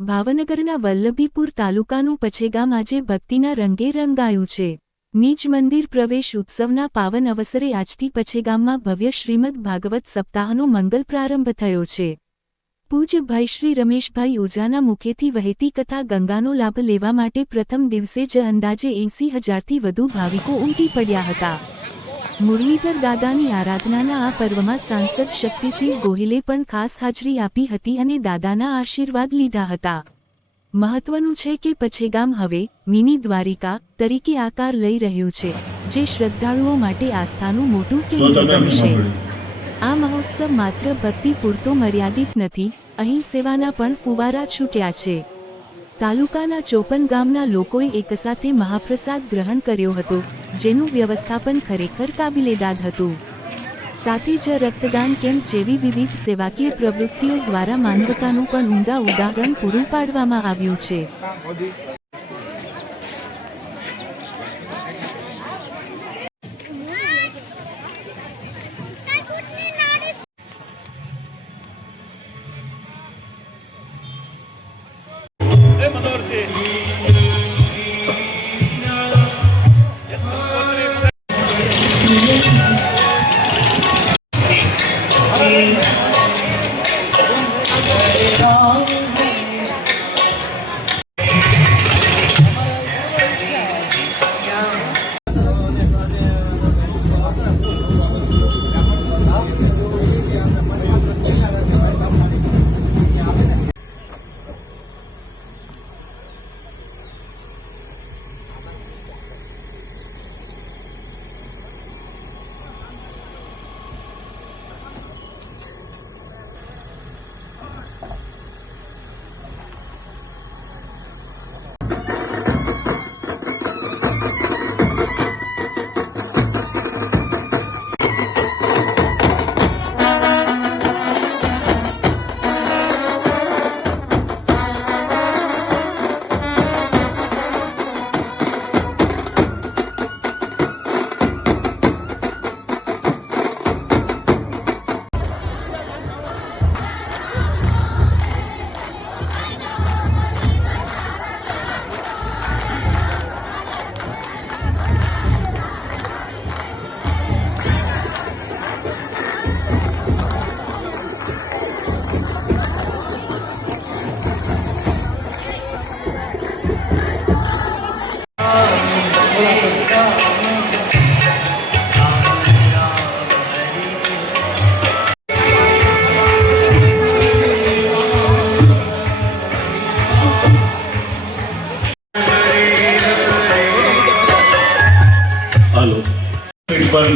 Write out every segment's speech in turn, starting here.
ભાવનગરના વલ્લભીપુર તાલુકાનું પછેગામ આજે ભક્તિના રંગે રંગાયું છે। નીજ મંદિર પ્રવેશ ઉત્સવના પાવન અવસરે આજથી પછેગામમાં ભવ્ય શ્રીમદ ભાગવત સપ્તાહનો મંગલ પ્રારંભ થયો છે। પૂજ્ય ભાઈ શ્રી રમેશભાઈ ઓઝાના મુખેથી વહેતી કથા ગંગાનો લાભ લેવા માટે પ્રથમ દિવસે જ અંદાજે 80,000થી વધુ ભાવિકો ઉમટી પડ્યા હતા। મુરલીધર દાદાની આરાધનાના આ પર્વમાં સાંસદ શક્તિસિંહ ગોહિલે પણ ખાસ હાજરી આપી હતી અને દાદાના આશીર્વાદ લીધા હતા। મહત્વનું છે કે પછેગામ હવે મિની દ્વારિકા તરીકે આકાર લઈ રહ્યું છે, જે શ્રદ્ધાળુઓ માટે આસ્થાનું મોટું કેન્દ્ર બનશે। આ મહોત્સવ માત્ર ભક્તિ પૂરતો મર્યાદિત નથી, અહીં સેવાના પણ ફુવારા છૂટ્યા છે। તાલુકાના 54 ગામના લોકોએ એકસાથે મહાપ્રસાદ ગ્રહણ કર્યો હતો, જેનું વ્યવસ્થાપન ખરેખર કાબિલેદાદ હતું। સાથે જ રક્તદાન કેમ્પ જેવી વિવિધ સેવાકીય પ્રવૃત્તિઓ દ્વારા માનવતાનું પણ ઉમદા ઉદાહરણ પૂરું પાડવામાં આવ્યું છે।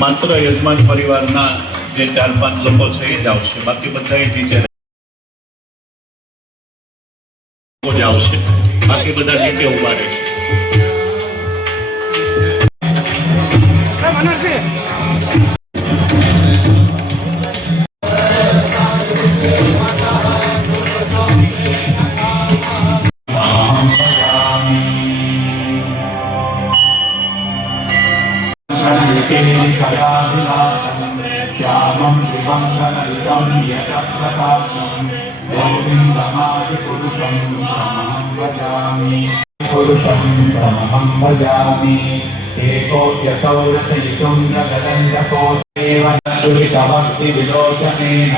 માત્ર યજમાન પરિવારના જે 4-5 લોકો છે એ જ આવશે, બાકી બધા નીચે જ આવશે, બાકી બધા નીચે ઉભા રહેશે। श्यामं दिवंगनयुतं यशप्रकाशं गोविन्दमादिपुरुषं तमहं भजामि। पुरुषं तमहं भजामि। एकोऽप्यसौरसयुतं जगदण्डकोशेव सुरितभक्तिविलोचनेन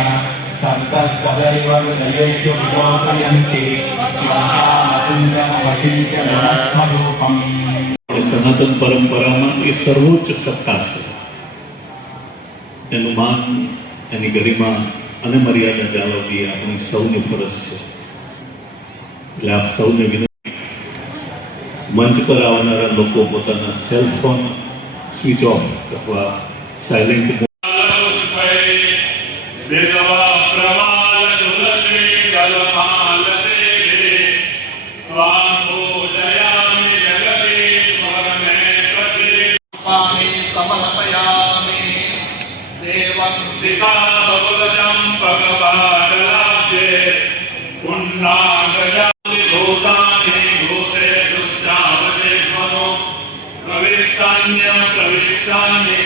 सन्तस्तदैव हृदयेषु विलोकयन्ति शिवकामकुञ्जनवचिन्त्यमनस्मरूपम्। સનાતન પરંપરામાં એ સર્વોચ્ચ સત્તા છે, એનું માન, એની ગરિમા અને મર્યાદા જાળવવી આપણી સૌની ફરજ છે। એટલે આપ સૌને વિનંતી, મંચ પર આવનારા લોકો પોતાના સેલફોન સ્વિચ ઓફ અથવા સાયલેન્ટ प्रविष्टान्य प्रविष्टानि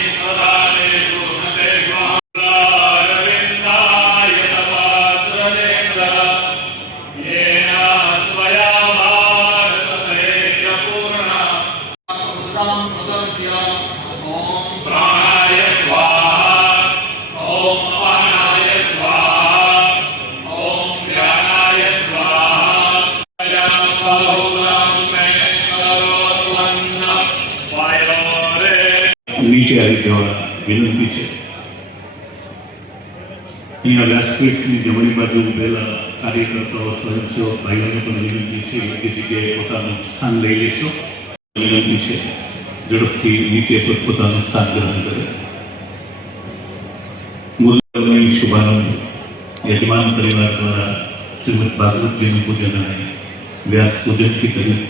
નીચે આવી જવા વિનંતી છે. અહીંયા વ્યાસપીઠની જમણી બાજુ ઉભેલા કાર્યકર્તાઓ સ્વયંસેવક ભાઈઓને પણ વિનંતી છે કે જગ્યાએ પોતાનું સ્થાન લઈ લેશો. વિનંતી છે ઝડપથી નીચે પોતાનું સ્થાન ગ્રહણ કરે. મુરલીધરની શુભારંભ યજમાન પરિવાર દ્વારા શ્રીમદ ભાગવતજીનું પૂજન અને વ્યાસ પૂજનથી કર્યું.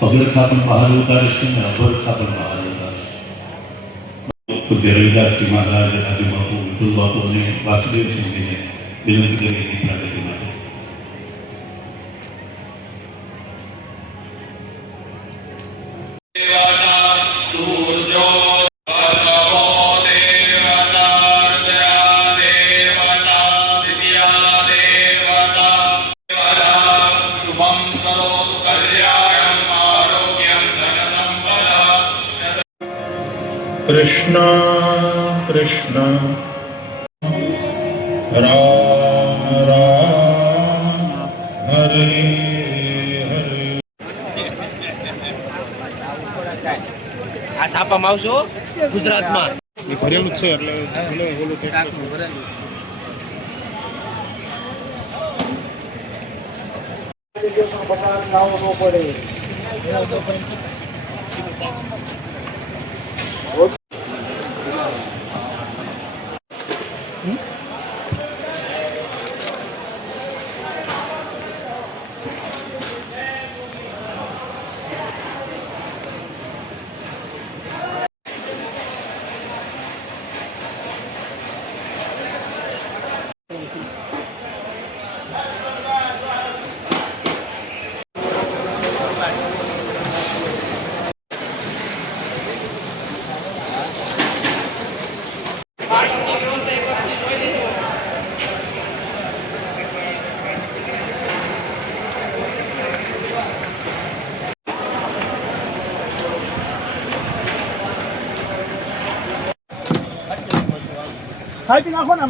પગરખા પણ બહાર ઉતારશે અને અભરખા પણ બહાર ઉતારશે. પૂજ્ય રવિદાસજી મહારાજ, રાજુ બાપુ, વિપુલ બાપુ અને વાસુદેવસિંહજીને વિનંતી કરી પ્રગતિ માટે. कृष्ण कृष्ण राम राम हरे हरे. આ છાપામાં આવશો ગુજરાતમાં ભરેલું છે એટલે ખાઈ નાખો ને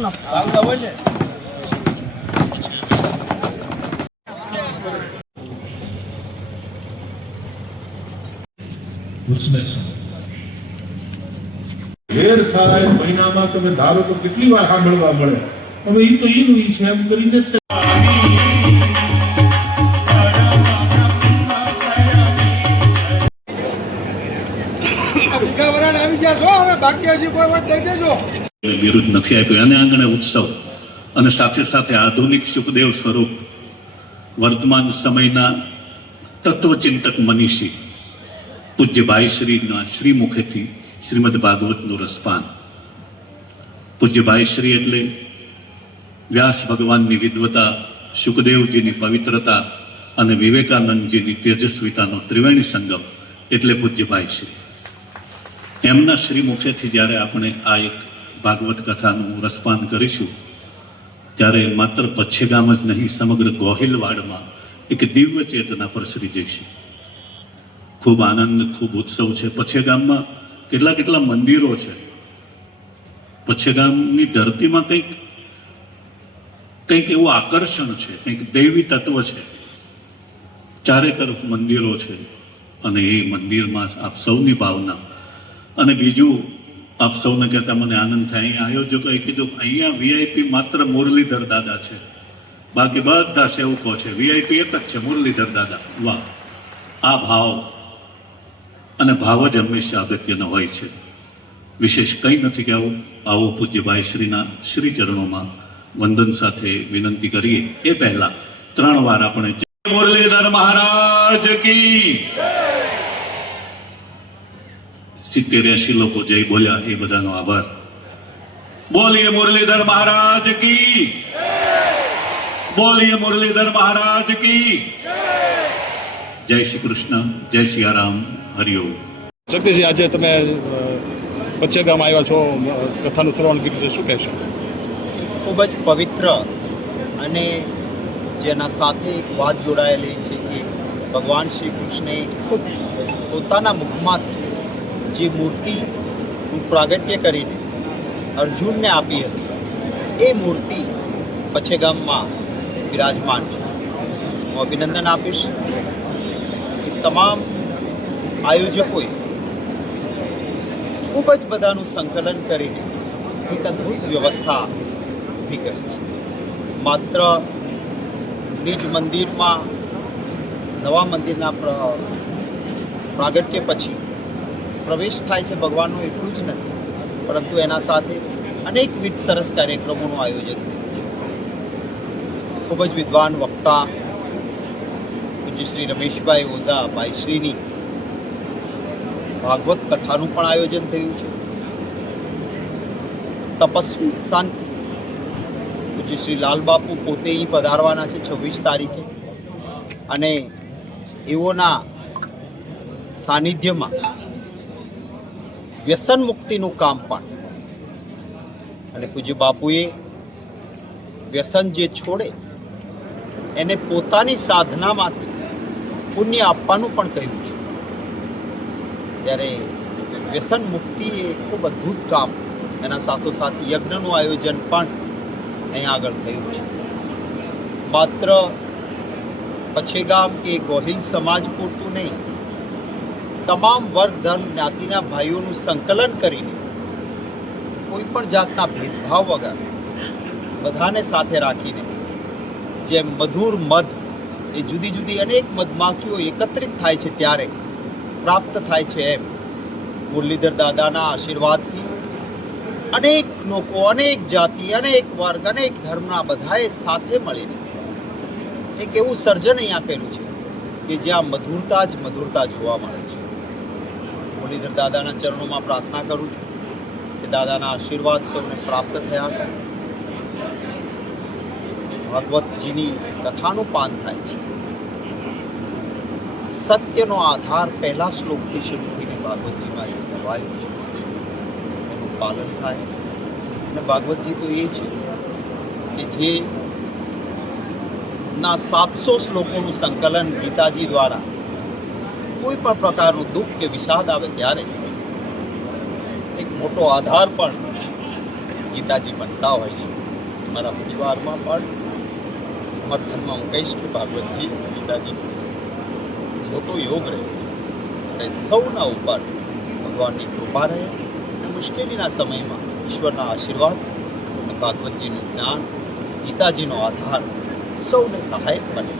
ઘેર થાય મહિનામાં તમે ધારો તો કેટલી વાર સાંભળવા મળે. હવે એ તો એનું ઈ છે એમ કરીને જ વિરુદ્ધ નથી આપ્યું. એને આંગણે ઉત્સવ અને સાથે સાથે આધુનિક સુખદેવ સ્વરૂપ વર્તમાન સમયના તત્વચિંતક મનીષી પૂજ્ય ભાઈશ્રીના શ્રી મુખેથી શ્રીમદ ભાગવતનું રસપાન. પૂજ્ય ભાઈશ્રી એટલે વ્યાસ ભગવાનની વિદ્વતા, સુખદેવજીની પવિત્રતા અને વિવેકાનંદજીની તેજસ્વીતાનો ત્રિવેણી સંગમ એટલે પૂજ્ય ભાઈશ્રી. એમના શ્રી મુખેથી જ્યારે આપણે આ એક ભાગવત કથાનું રસપાન કરીશું ત્યારે માત્ર પચ્છેગામ જ નહીં, સમગ્ર ગોહિલવાડમાં એક દિવ્ય ચેતના પ્રસરી જઈશે. ખૂબ આનંદ, ખૂબ ઉત્સવ છે. પચ્છેગામમાં કેટલા મંદિરો છે. પચ્છેગામની ધરતીમાં કંઈક એવું આકર્ષણ છે, કંઈક દૈવી તત્વ છે. ચારે તરફ મંદિરો છે અને એ મંદિરમાં આપ સૌની ભાવના. અને બીજું આપ સૌને કહેતા મને આનંદ થાય, અહીંયા આયોજકોએ કીધું અહીંયા વીઆઈપી માત્ર મુરલીધર દાદા છે, બાકી બધા સેવકો છે. વીઆઈપી એક જ છે, મુરલીધર દાદા. વાહ! આ ભાવ અને ભાવ જ હંમેશા અગત્યનો હોય છે. વિશેષ કંઈ નથી કહેવું. આવો પૂજ્ય ભાઈશ્રીના શ્રી ચરણોમાં વંદન સાથે વિનંતી કરીએ. એ પહેલા 3 વાર આપણે મુરલીધર મહારાજ કી 70-80 લોકો જય બોલ્યા, એ બધાનો આભાર. બોલીએ મુરલીધર મહારાજ કી, બોલીએ મુરલીધર મહારાજ કી જય શ્રી કૃષ્ણ, જય સિયારામ, હરિઓમ. શક્તિજી, આજે તમે પચ્છેગામ આવ્યા છો, કથાનું શ્રવણ કર્યું છે, શું કહેશો? ખૂબ જ પવિત્ર અને જેના સાથે એક વાત જોડાયેલી છે કે ભગવાન શ્રી કૃષ્ણે ખુદ પોતાના મુખમાંથી જે મૂર્તિનું પ્રાગટ્ય કરીને અર્જુનને આપી હતી એ મૂર્તિ પચ્છેગામમાં બિરાજમાન છે. હું અભિનંદન આપીશ કે તમામ આયોજકોએ ખૂબ જ બધાનું સંકલન કરીને એક અદ્ભુત વ્યવસ્થા ઊભી કરી છે. માત્ર નિજ મંદિરમાં નવા મંદિરના પ્રાગટ્ય પછી પ્રવેશ થાય છે ભગવાનનું એટલું જ નથી, પરંતુ એના સાથે અનેકવિધ સરસ કાર્યક્રમોનું આયોજન થયું છે. ખૂબ જ વિદ્વાન વક્તા પૂજ્ય શ્રી રમેશભાઈ ઓઝા ભાઈશ્રીની ભાગવત કથાનું પણ આયોજન થયું છે. તપસ્વી સંત પૂજ્ય શ્રી લાલબાપુ પોતે અહીં પધારવાના છે 26 તારીખે, અને એઓના સાનિધ્યમાં વ્યસન મુક્તિનું કામ પણ, અને પૂજ્ય બાપુએ વ્યસન જે છોડે એને પોતાની સાધનામાંથી પુણ્ય આપવાનું પણ કહ્યું છે. ત્યારે વ્યસન મુક્તિ એ ખૂબ અદ્ભુત કામ, એના સાથોસાથ યજ્ઞનું આયોજન પણ અહીંયા આગળ થયું છે. માત્ર પછેગામ કે ગોહિલ સમાજ પૂરતું નહીં, તમામ વર્ગ ધર્મ જ્ઞાતિના ભાઈઓનું સંકલન કરીને કોઈ પણ જાતના ભેદભાવ વગર બધાને સાથે રાખીને જેમ મધુર મધ એ જુદી જુદી અનેક મધમાખીઓ એકત્રિત થાય છે ત્યારે પ્રાપ્ત થાય છે, એમ મુરલીધર દાદાના આશીર્વાદથી અનેક લોકો, અનેક જાતિ, અનેક વર્ગ, અનેક ધર્મના બધાએ સાથે મળીને એક એવું સર્જન અહીંયા કર્યું છે કે જ્યાં મધુરતા જ મધુરતા જોવા મળે છે. મુરલીધર દાદાના ચરણોમાં પ્રાર્થના કરું છું કે દાદાના આશીર્વાદ સૌને પ્રાપ્ત થયા કરે. ભાગવતજીની કથાનું પાન થાય છે. સત્યનો આધાર પહેલા શ્લોકથી શરૂ થઈને ભાગવતજીમાં એ કરવાયું છે, એનું પાલન થાય. અને ભાગવતજી તો એ છે કે જે ના 700 શ્લોકોનું સંકલન ગીતાજી દ્વારા કોઈ પણ પ્રકારનું દુઃખ કે વિષાદ આવે ત્યારે એક મોટો આધાર પણ ગીતાજી બનતા હોય છે. મારા પરિવારમાં પણ સમર્થનમાં હું કહીશ કે ભાગવતજી ગીતાજી મોટો યોગ રહે અને સૌના ઉપર ભગવાનની કૃપા રહે અને મુશ્કેલીના સમયમાં ઈશ્વરના આશીર્વાદ અને ભાગવતજીનું જ્ઞાન, ગીતાજીનો આધાર સૌને સહાયક બને.